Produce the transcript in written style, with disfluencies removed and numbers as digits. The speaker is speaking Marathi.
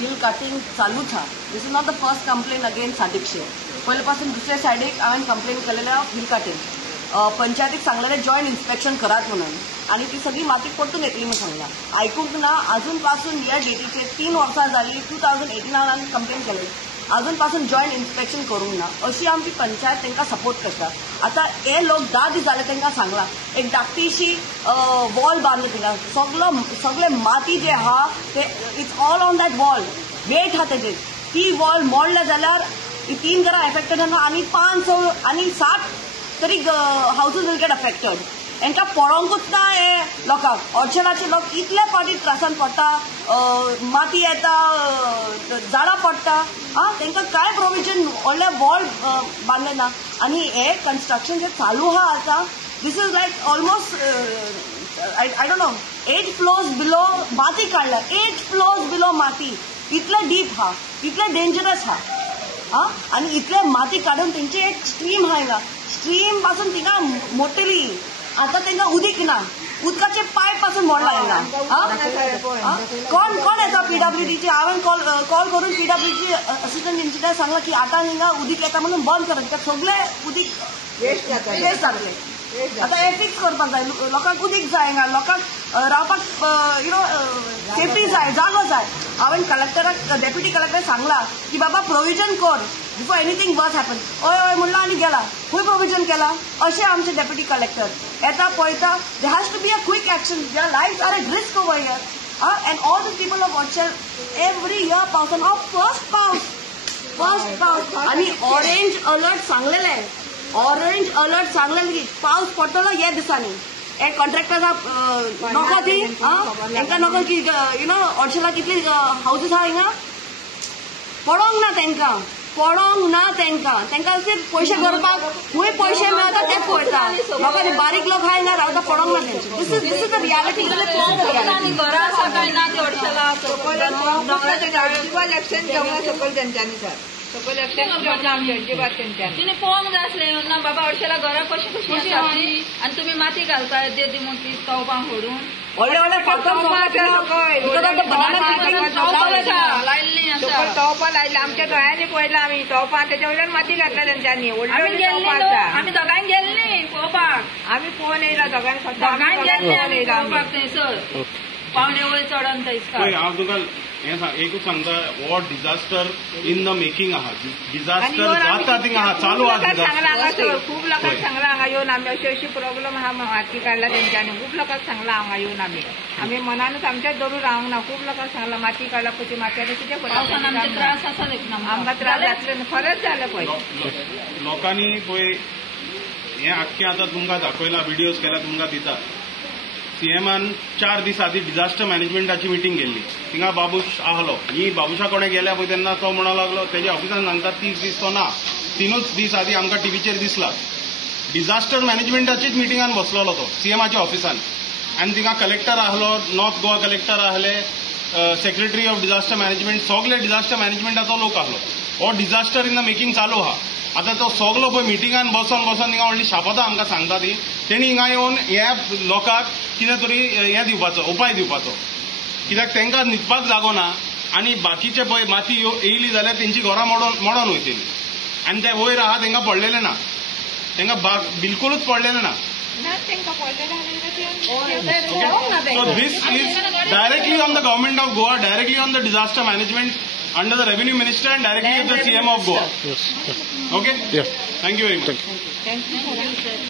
हिल कटिंग चालूच हा. This is not the first complain against Sadiq Shaikh. पहिल्यापासून दुसऱ्या सायडीक हांवें कंप्लेन केलेल्या हिल कटिंग. पंचायतीक सांगलेले जॉईंट इन्स्पेक्शन करात म्हणून आणि ती सगळी माती परतून येतली म्हणून सांगला. आयकूंक ना अजूनपासून या डेटीचे 3 वर्सां जाली. 2018 हांवें कंप्लेन केली. अजूनपासून जॉईंट इन्स्पेक्शन करूंक ना अशी आमची पंचायत तांकां सपोर्ट करता. आता हे लोक 10 दीस जाले तांकां सांगला एक धाकटीशी वॉल बांदली थिंगा. सगळे माती जे आहा ते it's all on that wall. Wait हा तेजेर. ती वॉल मोडले जाल्यार 3 घरां एफेक्टेड आनी 5 आनी 7 तरी हाऊसेस विल गेट अफेक्टेड. हांकां पळोवंकूच ना हे लोकांक. ऑर्चर्डाचे लोक इतले पाटी त्रासान पडटा. माती येता, झाडां पडटा. तांकां काय प्रोविजन व्हडले वॉल बांदले ना. आनी हे कन्स्ट्रक्शन जे चालू आहा आतां this is like almost I don't know 8 floors below माती काडल्या. 8 फ्लोर्स बिलो माती. इतले डीप हा, इतले डेंजरस हा. आनी इतले माती काडून तेंची एक स्ट्रीम आहा हिंगा. स्ट्रीम पासून थिंगा मोडटली. आता तांकां उदीक ना. उदकाचे पायप पासून मोडला हिंगा. कोण येता पीडब्ल्यूडीचे. हांवें कॉल करून पीडब्ल्यूडीचे असिस्टंट इंजिनियर सांगला की आता हिंगा उदीक येता म्हणून बंद करत. सगळे उदीक वेस्ट जातले. आता हे फिक्स करपाक जाय. लोकांक उदीक जाय हिंगा. लोकांक रावपाक सेफ्टी जाय, जागो जाय. हांवें कलेक्टराक डेप्युटी कलेक्टर सांगला की बाबा प्रोविजन कर बिफोर एनीथिंग वर्स हॅपन. हय म्हणला आनी गेला. खंय प्रोविजन केला अशें आमचे डेप्युटी कलेक्टर येता पळयता. They has to be a quick action. Their lifes are at risk over here. And all the people of orchard every year पावसान फर्स्ट पावस आनी ऑरेंज अलर्ट सांगलेले. ऑरेंज अलर्ट सांगलेले की पावस पडटलो ह्या दिसांनी. हे कॉन्ट्रॅक्टराक नको ती तांकां नको की ऑर्चर्डाक कितली हाऊसेस आहा हिंगा. पडोंक ना तांकां. तांकां सिर्फ पयशे करपाक खंय पयशे मेळटा तेच पळयता. लोकांनी बारीक लोक आहा हिंगा रावता पडोंक ना तेंचे. दिस इज द रियालिटी. घरां आसा काय ना ती ऑर्चर्डा दोंगराच्या झाडांची एक्शन घेवना सकयल तेंच्यांनी सर. सकयल एक्शन घेवना आमची अजिबात तेंच्यांनी. तिने पळोवंक जाय आसलें ना बाबा ऑर्चर्डा घरां कशी आसा आनी तुमी माती घालताय जे मोठी तोपां फोडून. व्हडले तोपा लायले आमच्या दोळ्यांनी पळयला आमी. तोपां तेच्या वयल्यान माती घातल्या तेंच्यांनी. व्हडली आमी दोगांय गेल्ली पळोवपाक. आमी पळोवन येयला दोगांय गेल्ली आमी पळोवपाक थंयसर पावणे वयर चडोन थंयसर. हांव तुका हें एकूच सांगता हो डिझास्टर इन द मेकिंग आहा. डिझास्टर जाता थिंगा आहा, चालू आहा. खूब लोकांक सांगला हांगा येवन आमी अशी प्रॉब्लेम आहा माती काडला तेंच्यांनी. खूब लोकांक सांगला हांगा येवन आमी मनानूच आमच्याच धरून रावंक ना. खूब लोकांक सांगला माती काडला खंयची माती आतां कितें आमचे त्रास आसा आमकां त्रास जातले खरेंच जाले पळय. लोकांनी पळय हें आख्खें आतां तुमकां दाखयलां, व्हिडियोज केल्या तुमकां दिता. सीएमान 4 दीस आदी डिझास्टर मॅनेजमेंटाची मिटींग गेल्ली. थिंगा बाबूश आहलो. ही बाबुशा कोणे गेल्या पळय तेन्ना तो म्हणूंक लागलो तेज्या ऑफिसान सांगता 30 दीस तो ना. 3च दीस आदी आमकां टीव्हीचेर दिसला. डिझास्टर मॅनेजमेंटाचीच मिटींगान बसलोलो तो सीएमाच्या ऑफिसान. आनी थिंगा कलेक्टर आहलो, नॉर्थ गोवा कलेक्टर आहले, सेक्रेटरी ऑफ डिझास्टर मॅनेजमेंट, सगळे डिझास्टर मॅनेजमेंटाचो लोक आहलो. हो डिझास्टर इन द मेकिंग चालू आहा. आता तो सगलो पळय मिटिंगान बसून हिंगा व्हडली शापतां आमकां सांगता ती. तेणी हिंगा येवन ह्या लोकांक कितें तरी हें दिवपाचो, उपाय दिवपाचो. कित्याक तांकां न्हिदपाक जागो ना आनी बाकीचे पळय माती येयली जाल्यार तेंची घरां मोडोन वयतली. आनी ते वयर आहा तांकां पडलेले ना. तांकां बिलकुलूच पडलेले ना. So this is directly on the government of Goa, directly on the disaster management under the revenue minister and directly with the CM of Goa. Yes. Okay? Yes. Thank you very much. Thank you.